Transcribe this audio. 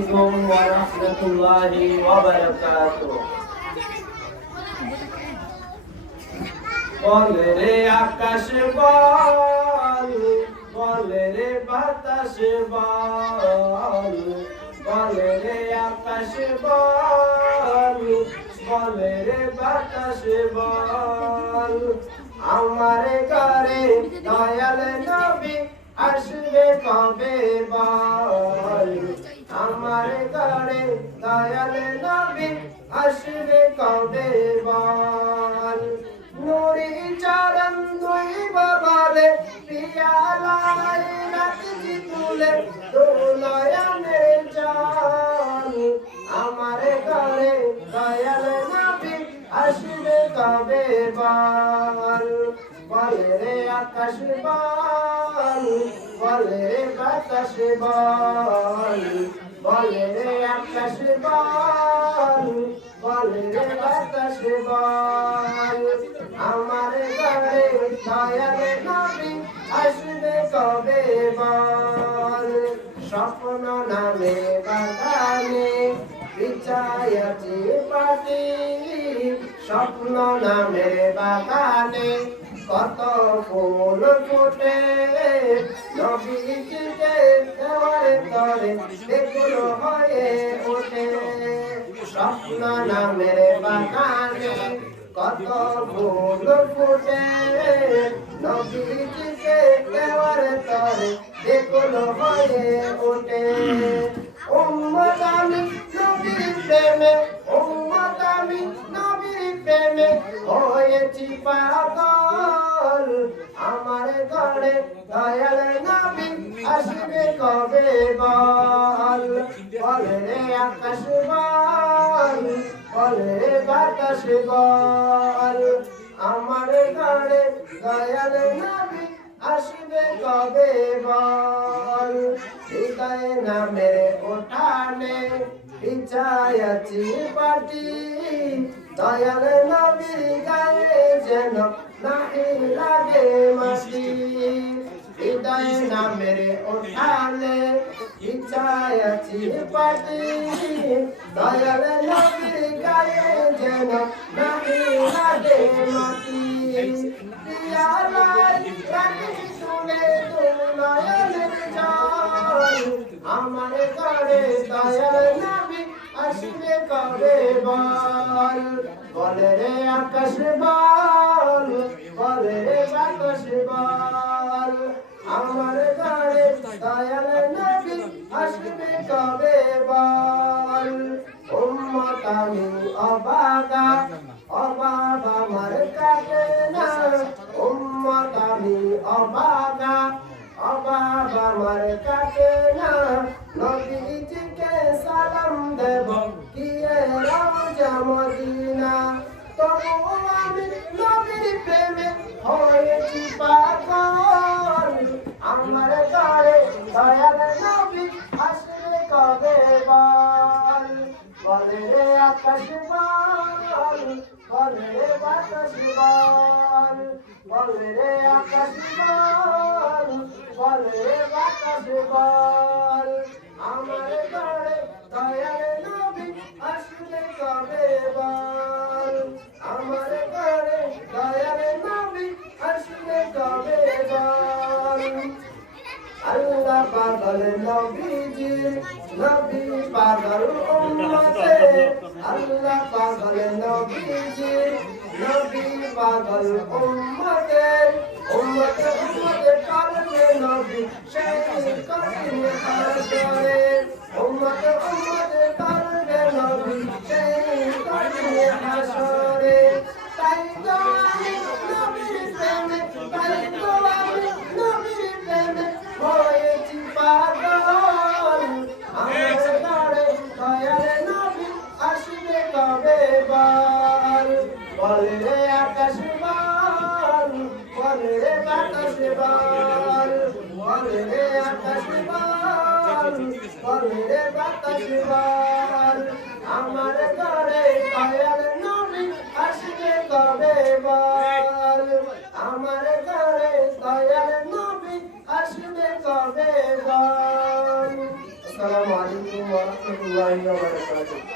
আলাইকুম ওয়া রাহমাতুল্লাহি ওয়া বারাকাতুহু। বলে রে আকাশ বল, বলে রে বাতাস বল, বলে রে আকাশ বল, বলে রে বাতাস বল, আমার ঘরে দয়াল নবী আসবে কবে বল, আমার ঘরে দয়াল নবী আসবে কবে বল। নুরি চরণ দুই বাবালে পিয়ালায় রাখছি তুলে দুলয়ানের জল, আমার ঘরে দয়াল নবী আসবে কবে বল। বলে রে আকাশ বল, বলে রে বাতাস বল, বলে রে আকাশ বল, বলে রে বাতাস বল, আমার ঘরে দয়াল নবী আসবে কবে বল। স্বপ্ন নামে বাগানে বিছায়াছি পাটি, স্বপ্ন নামে বাগানে কত ফুল ফুটে, নবীজিকে দেওয়ার তরে বেগুলো হয়ে ওঠে। স্বপ্ন নামে বাগানে কত ফুল ফুটে, নবীজিকে দেওয়ার তরে বেগুলো হয়ে ওঠে। উম্মত আমি নবীর প্রেমে, উম্মত আমি নবীর প্রেমে হয়েছি পাগল, আমার ঘরে দয়াল নবী আসবে কবে বল। বলে রে আকাশ বল, বলে রে বাতাস বল, আমার ঘরে দয়াল নবী আসবে কবে বল। হৃদয় নামে ওঠানে বিছায়াছি পাটি, দয়াল নবীর গায়ে যেন নাহি লাগে মাটি। হৃদয় নামের ওঠানে বিছায়াছি পাটি, দয়াল নবীর গায়ে যেন নাহি লাগে মাটি। পিয়ালায় রাখি তুলে দুলয়ানের জল, আমার ঘরে দয়াল নবী আসবে কবে বল। বলে রে আকাশ বল, বলে রে বাতাস বল, আমার ঘরে দয়াল নবী আসবে কবে বল। উম্মত আমি অবাগা, অবাব আমার কাটে না, উম্মত আমি অবাগা, অবাব আমার কাটে না, নবীজিকে সালাম দেব গিয়ে রওজা মদিনা। তবু আমি নবীর প্রেমে হয়েছি পাগল, আমার ঘরে দয়াল নবী আসবে কবে বল। বলে রে আকাশ বল, বলে রে বাতাস বল, বলে রে আকাশ বল, বলে রে বাতাস বল, আমার ঘরে দয়াল নবী আসবে কবে বল। আমার ঘরে দয়াল নবী আসবে কবে বল। আল্লাহ পাগল নবীজি, নবী পাগল উম্মতে, আল্লাহ পাগল নবীজি, নবী পাগল উম্মতে, উম্মতে উম্মতে করবে নবী সেই কঠিন হাসরে, উম্মতে উম্মতে করবে নবী সেই কঠিন হাসরে। তাই তো আমি নবীর প্রেমে, তাই তো আমি নবীর প্রেমে হয়েছি পাগল, আমার ঘরে দয়াল নবী আসবে কবে বল। বলে রে আকাশ বল, বলে রে বাতাস বল, বলে রে আকাশ বল, বলে রে বাতাস বল, আমার ঘরে দয়াল নবী আসবে কবে বল। আমার ঘরে দয়াল নবী আসবে কবে বল। আসসালামু আলাইকুম ওয়া রাহমাতুল্লাহ। রহমতুল্লাহি ওয়া বারাকাতুহু।